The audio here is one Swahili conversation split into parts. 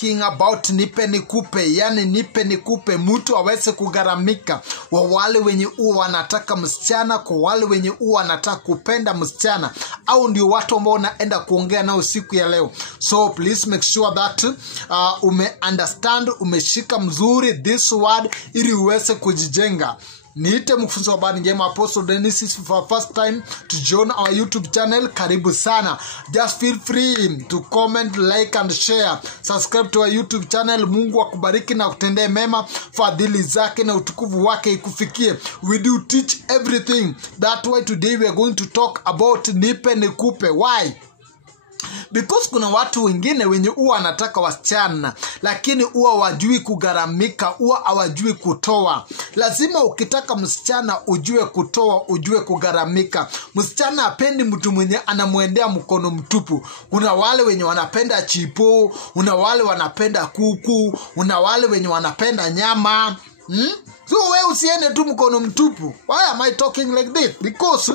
talking about nipe nikupe, yani nipe nikupe, mtu aweze kugaramika, wa wale wenye wanataka msichana, kwa wale wenye wanataka kupenda msichana, au ndio watu ambao naenda kuongea nao siku ya leo. So please make sure that ume understand, umeshika mzuri this word ili uweze kujijenga. Niite mkufunzi wa habari njema Apostle Dennis for first time to join our YouTube channel. Karibu sana. Just feel free to comment, like and share. Subscribe to our YouTube channel. Mungu akubariki na kutendee mema, fadhili zake na utukufu wake ikufikie. We do teach everything. That's why today we are going to talk about nipe nikupe. Why? Because kuna watu wengine wenye wanataka wasichana, lakini wajui kugaramika, hawajui kutoa. Lazima ukitaka msichana ujue kutoa, ujue kugaramika. Msichana hapendi mtu mwenye anamuendea mkono mtupu. Kuna wale wenye wanapenda chipo, una wale wanapenda kuku, una wale wenye wanapenda nyama. So wewe usiende tu mkono mtupu. Why am I talking like this? Because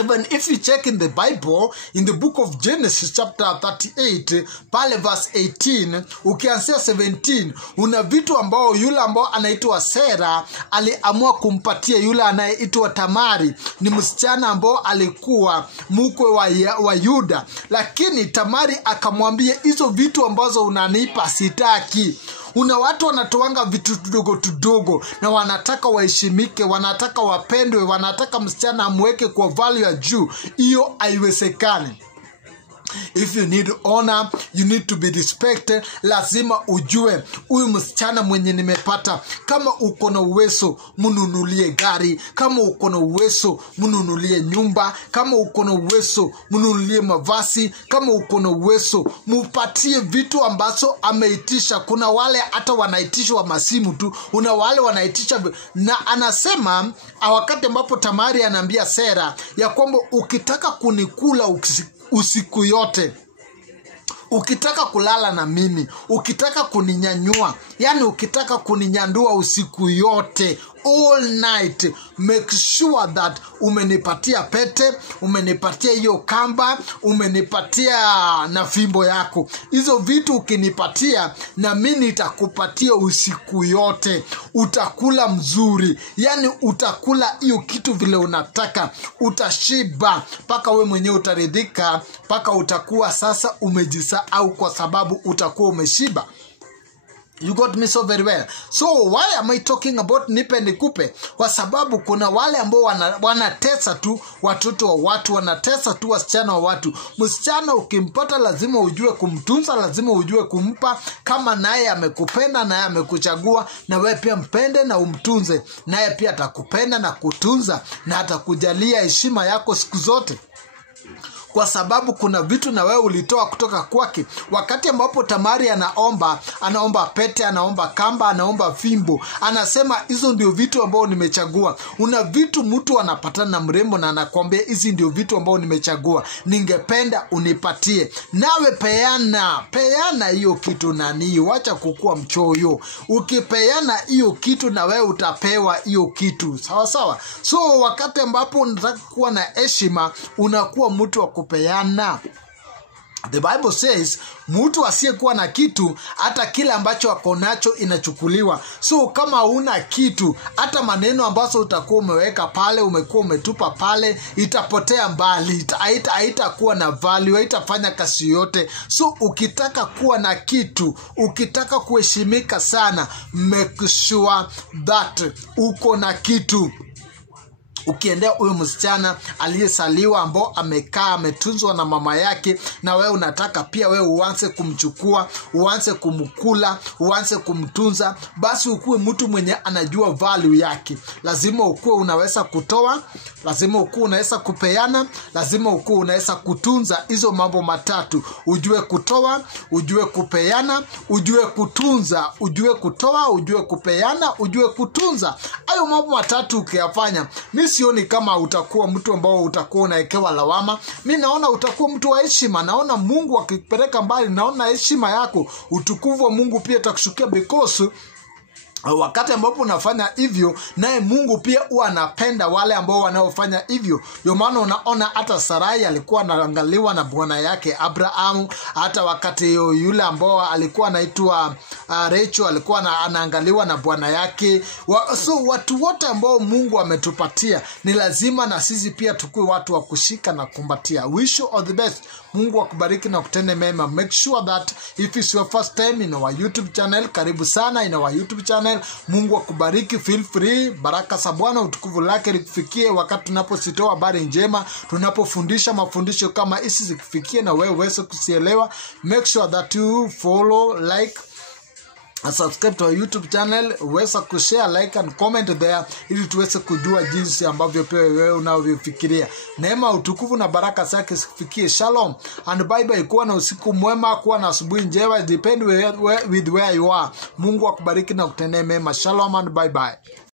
even if you check in the Bible, in the book of Genesis chapter 38, pale verse 18, ukianzia 17, una vitu ambao yule ambao anaitwa Sera aliamua kumpatia yule anayeitwa Tamari. Ni msichana ambao alikuwa mkwe wa Yuda, lakini Tamari akamwambia hizo vitu ambazo unanipa sitaki. Una watu wanatoanga vitu tudogo na wanataka waheshimike, wanataka wapendwe, wanataka msichana amweke kwa value ya juu. Hiyo haiwezekani. If you need honor, you need to be respected. Lazima ujue huyu msichana mwenye nimepata, kama uko na uwezo mnunulie gari, kama uko na uwezo mnunulie nyumba, kama uko na uwezo mnunulie mavazi, kama uko na uwezo mupatie vitu ambazo ameitisha. Kuna wale hata wanaitishwa masimu tu, una wale wanaitisha. Na anasema wakati ambapo Tamari anaambia Sera ya kwamba ukitaka kunikula usiku yote, ukitaka kulala na mimi, ukitaka kuninyanyua, yani ukitaka kuninyandua usiku yote, all night, make sure that umenipatia pete, umenipatia hiyo kamba, umenipatia na fimbo yako. Hizo vitu ukinipatia, na mimi nitakupatia usiku yote. Utakula mzuri, yani utakula hiyo kitu vile unataka, utashiba paka we mwenyewe utaridhika, paka utakuwa sasa umejisahau kwa sababu utakuwa umeshiba. You got me so very well. So why am I talking about nipe nikupe? Kwa sababu kuna wale ambao wanatesa tu watoto wa watu, wanatesa tu wasichana wa watu. Msichana ukimpata lazima ujue kumtunza, lazima ujue kumpa. Kama naye amekupenda, naye amekuchagua, na wewe pia mpende na umtunze. Naye pia atakupenda na kutunza, na atakujalia heshima yako siku zote. Kwa sababu kuna vitu na wewe ulitoa kutoka kwake. Wakati ambapo Tamari anaomba pete, anaomba kamba, anaomba fimbo, anasema hizo ndio vitu ambao nimechagua. Una vitu mtu anapatana na mrembo na anakuambia hizi ndio vitu ambao nimechagua, ningependa unipatie. Nawe peana hiyo kitu nani, wacha kukua mchoyo. Ukipeana hiyo kitu na wewe utapewa hiyo kitu. Sawa sawa. So wakati ambapo unataka kuwa na heshima, unakuwa mtu wa kupeana. The Bible says mtu asiyekuwa na kitu, hata kile ambacho ako nacho inachukuliwa. So kama una kitu, hata maneno ambazo utakuwa umeweka pale, umekuwa umetupa pale, itapotea mbali, haitakuwa na value, haitafanya kazi yote. So ukitaka kuwa na kitu, ukitaka kuheshimika sana, make sure that uko na kitu. Ukiendea huyo msichana aliyesaliwa ambao amekaa ametunzwa na mama yake, na wewe unataka pia wewe uanze kumchukua, uanze kumkula, uanze kumtunza, basi ukuwe mtu mwenye anajua value yake. Lazima ukuwe unaweza kutoa, lazima ukuwe unaweza kupeana, lazima ukuwe unaweza kutunza. Hizo mambo matatu: ujue kutoa, ujue kupeana, ujue kutunza. Ujue kutoa, ujue kupeana, ujue kutunza. Hayo mambo matatu ukiyafanya, mimi sioni kama utakuwa mtu ambao utakuwa unaekewa lawama. Mimi naona utakuwa mtu wa heshima. Naona Mungu akikupeleka mbali, naona heshima yako, utukufu wa Mungu pia utakushukia, because wakati ambapo unafanya hivyo, naye Mungu pia huwa anapenda wale ambao wanaofanya hivyo. Ndio maana unaona hata Sarai alikuwa anaangaliwa na bwana yake Abraham, hata wakati yule ambao alikuwa anaitwa Rachel alikuwa anaangaliwa na bwana yake. So watu wote ambao Mungu ametupatia ni lazima na sisi pia tukue watu wa kushika na kumbatia. Wish you all the best. Mungu akubariki na kutende mema. Make sure that if it's your first time in our YouTube channel, karibu sana in our YouTube channel. Mungu akubariki, feel free. Baraka za Bwana utukufu lake likufikie wakati tunapositoa habari njema, tunapofundisha mafundisho kama hizi zikufikie na wewe uweze kusielewa. Make sure that you follow, like, subscribe to our YouTube channel, uweza kushare, like and comment there ili tuweze kujua jinsi ambavyo pia wewe unavyofikiria. Neema, utukufu na baraka zake zifikie. Shalom and bye bye. Kuwa na usiku mwema, kuwa na asubuhi njema, depend with where you are. Mungu akubariki na kutendea mema. Shalom and bye bye.